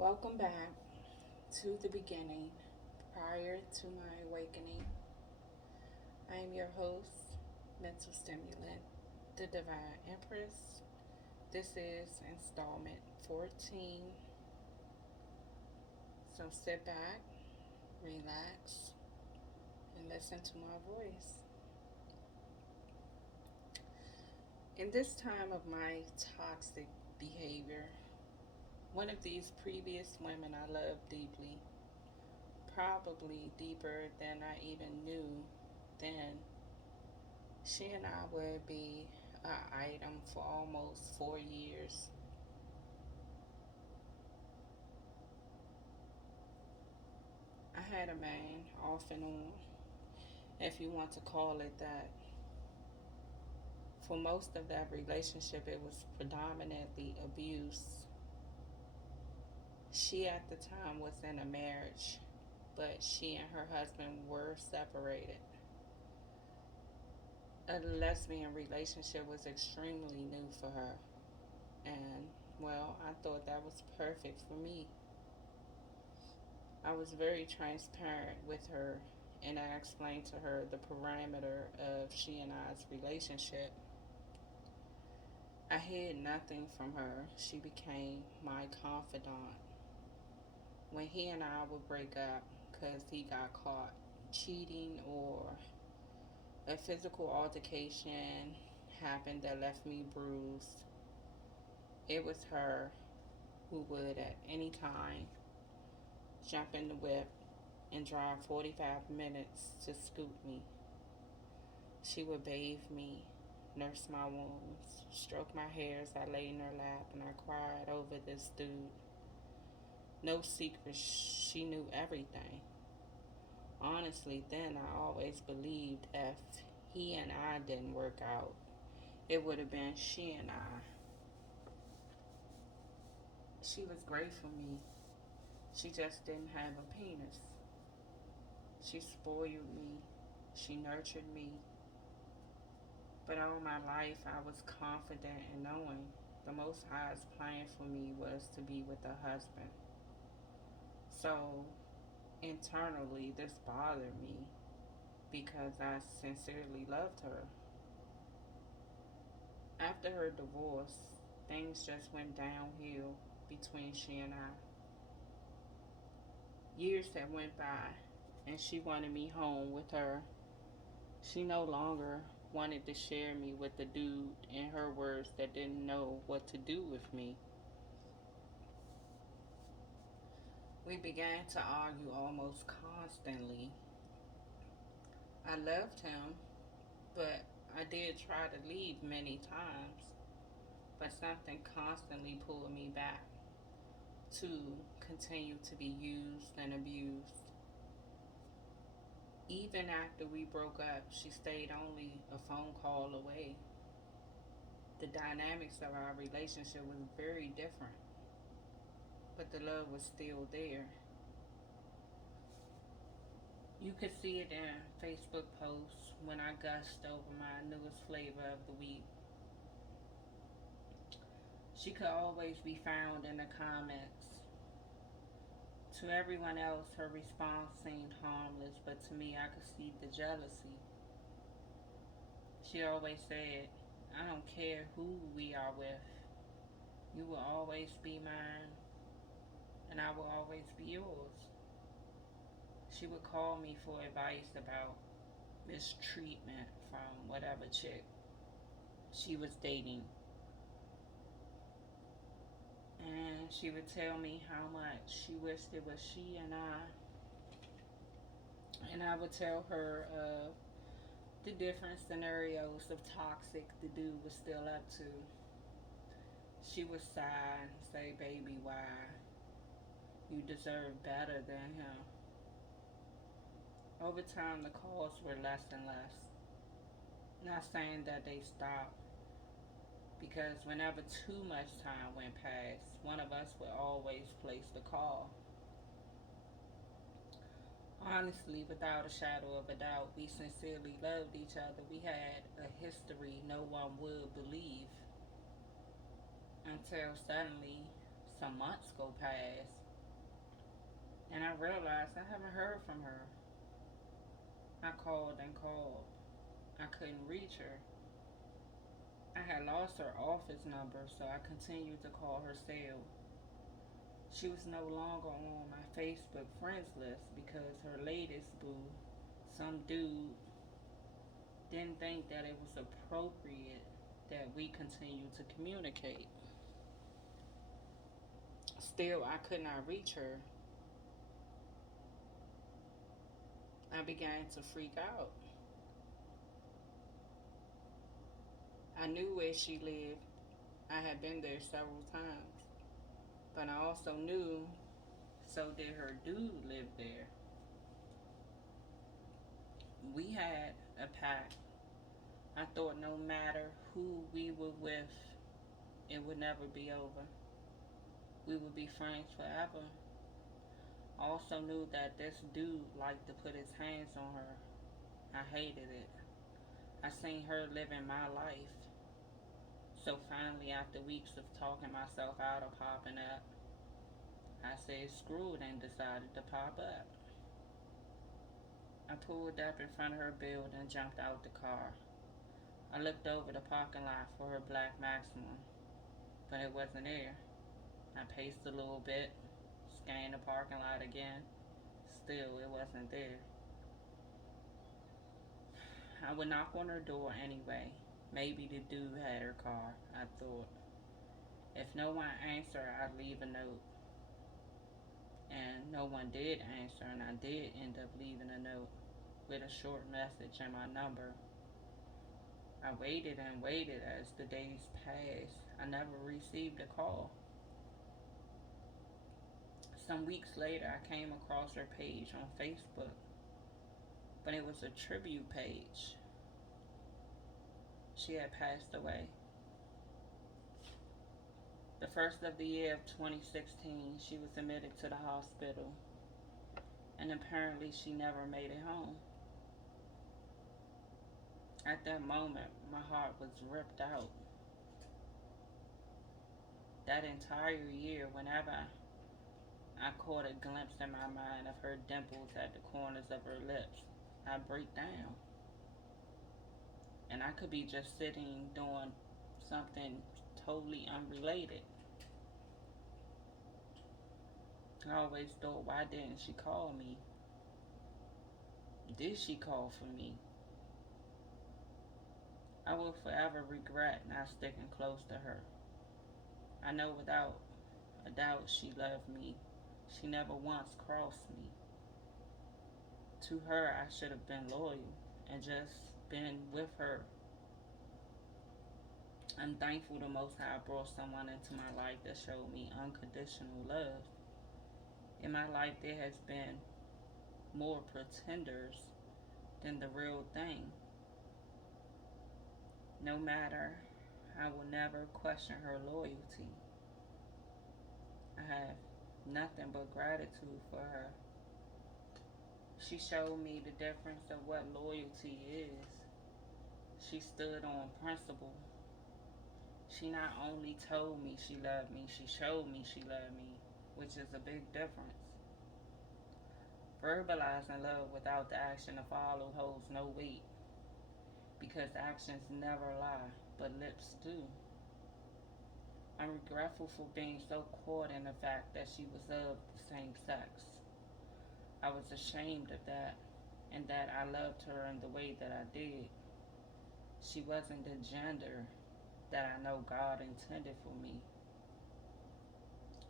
Welcome back to the beginning, prior to my awakening. I am your host, Mental Stimulant, the Divine Empress. This is Installment 14. So sit back, relax, and listen to my voice. In this time of my toxic behavior, one of these previous women I loved deeply, probably deeper than I even knew then, she and I would be an item for almost 4 years. I had a man off and on, if you want to call it that. For most of that relationship, it was predominantly abuse. She at the time was in a marriage, but she and her husband were separated. A lesbian relationship was extremely new for her, and well, I thought that was perfect for me. I was very transparent with her, and I explained to her the parameter of she and I's relationship. I hid nothing from her. She became my confidant. When he and I would break up because he got caught cheating or a physical altercation happened that left me bruised, it was her who would at any time jump in the whip and drive 45 minutes to scoop me. She would bathe me, nurse my wounds, stroke my hair as I lay in her lap, and I cried over this dude. No secrets, she knew everything. Honestly, then I always believed if he and I didn't work out, it would have been she and I. She was great for me. She just didn't have a penis. She spoiled me. She nurtured me. But all my life, I was confident in knowing the Most High's plan for me was to be with a husband. So internally, this bothered me because I sincerely loved her. After her divorce, things just went downhill between she and I. Years had went by, and she wanted me home with her. She no longer wanted to share me with the dude, in her words, that didn't know what to do with me. We began to argue almost constantly. I loved him, but I did try to leave many times, but something constantly pulled me back to continue to be used and abused. Even after we broke up, she stayed only a phone call away. The dynamics of our relationship was very different, but the love was still there. You could see it in Facebook posts when I gushed over my newest flavor of the week. She could always be found in the comments. To everyone else, her response seemed harmless, but to me, I could see the jealousy. She always said, I don't care who we are with. You will always be mine, and I will always be yours. She would call me for advice about mistreatment from whatever chick she was dating. And she would tell me how much she wished it was she and I. And I would tell her the different scenarios of toxic the dude was still up to. She would sigh and say, baby, why? You deserve better than him. Over time, the calls were less and less. Not saying that they stopped, because whenever too much time went past, one of us would always place the call. Honestly, without a shadow of a doubt, we sincerely loved each other. We had a history no one would believe until suddenly some months go past. And I realized I haven't heard from her. I called and called. I couldn't reach her. I had lost her office number, so I continued to call her cell. She was no longer on my Facebook friends list because her latest boo, some dude, didn't think that it was appropriate that we continue to communicate. Still, I could not reach her. I began to freak out. I knew where she lived. I had been there several times. But I also knew so did her dude live there. We had a pact. I thought no matter who we were with, it would never be over. We would be friends forever. I also knew that this dude liked to put his hands on her. I hated it. I seen her living my life. So finally, after weeks of talking myself out of popping up, I said screw it and decided to pop up. I pulled up in front of her building and jumped out the car. I looked over the parking lot for her black Maxima, but it wasn't there. I paced a little bit, scanned the parking lot again. Still, it wasn't there. I would knock on her door anyway. Maybe the dude had her car, I thought. If no one answered, I'd leave a note. And no one did answer, and I did end up leaving a note with a short message and my number. I waited and waited as the days passed. I never received a call. Some weeks later, I came across her page on Facebook, but it was a tribute page. She had passed away. The first of the year of 2016, she was admitted to the hospital, and apparently she never made it home. At that moment, my heart was ripped out. That entire year, whenever I caught a glimpse in my mind of her dimples at the corners of her lips, I'd break down. And I could be just sitting doing something totally unrelated. I always thought, why didn't she call me? Did she call for me? I will forever regret not sticking close to her. I know without a doubt she loved me. She never once crossed me. To her, I should have been loyal and just been with her. I'm thankful the Most High brought someone into my life that showed me unconditional love. In my life, there has been more pretenders than the real thing. No matter, I will never question her loyalty. I have nothing but gratitude for her. She showed me the difference of what loyalty is. She stood on principle. She not only told me she loved me, she showed me she loved me, which is a big difference. Verbalizing love without the action to follow holds no weight because actions never lie, but lips do. I'm regretful for being so caught in the fact that she was of the same sex. I was ashamed of that and that I loved her in the way that I did. She wasn't the gender that I know God intended for me.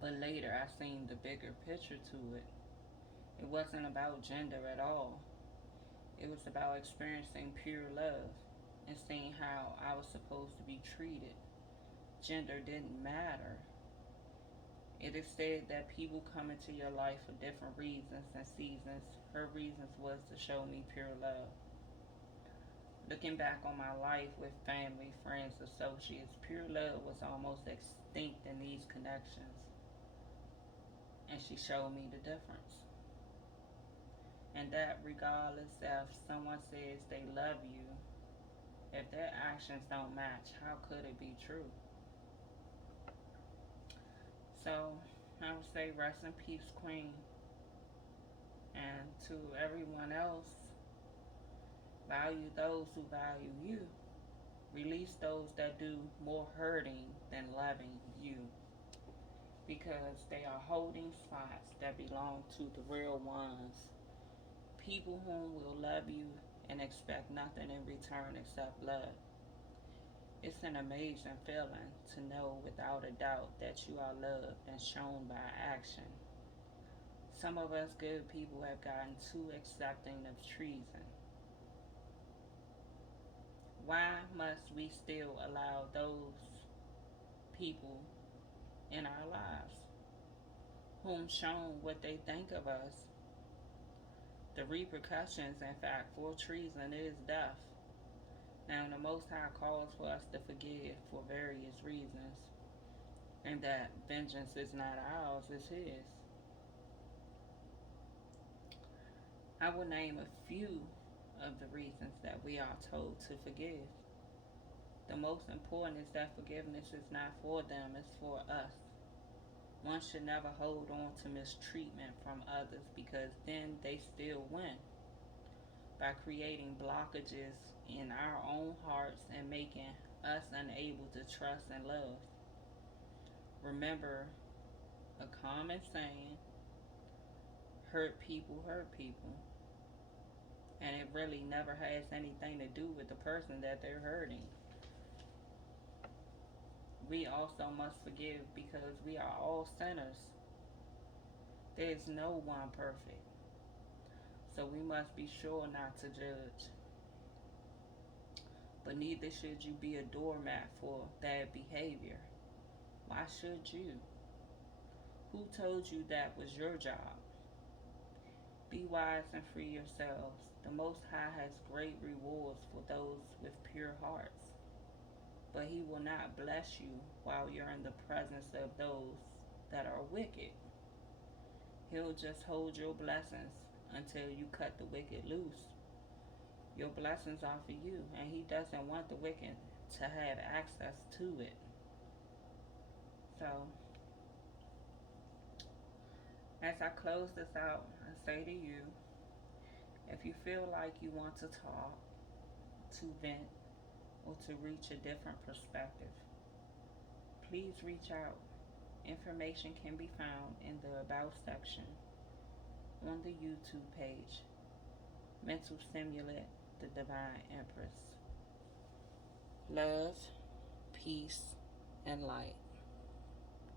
But later I seen the bigger picture to it. It wasn't about gender at all. It was about experiencing pure love and seeing how I was supposed to be treated. Gender didn't matter. It is said that people come into your life for different reasons and seasons. Her reasons was to show me pure love. Looking back on my life with family, friends, associates, pure love was almost extinct in these connections. And she showed me the difference. And that regardless if someone says they love you, if their actions don't match, how could it be true? So I would say rest in peace, Queen. And to everyone else, value those who value you. Release those that do more hurting than loving you, because they are holding spots that belong to the real ones. People whom will love you and expect nothing in return except love. It's an amazing feeling to know without a doubt that you are loved and shown by action. Some of us good people have gotten too accepting of treason. Why must we still allow those people in our lives whom shown what they think of us? The repercussions, in fact, for treason is death. Now, the Most High calls for us to forgive for various reasons, and that vengeance is not ours, it's His. I will name a few of the reasons that we are told to forgive. The most important is that forgiveness is not for them, it's for us. One should never hold on to mistreatment from others, because then they still win by creating blockages in our own hearts and making us unable to trust and love. Remember a common saying: hurt people, and it really never has anything to do with the person that they're hurting. We also must forgive because we are all sinners. There is no one perfect. So we must be sure not to judge. But neither should you be a doormat for bad behavior. Why should you? Who told you that was your job? Be wise and free yourselves. The Most High has great rewards for those with pure hearts. But He will not bless you while you're in the presence of those that are wicked. He'll just hold your blessings until you cut the wicked loose. Your blessings are for you, and He doesn't want the wicked to have access to it. So, as I close this out, I say to you, if you feel like you want to talk, to vent, or to reach a different perspective, please reach out. Information can be found in the About section on the YouTube page, Mental Stimulant, the Divine Empress. Love, peace, and light.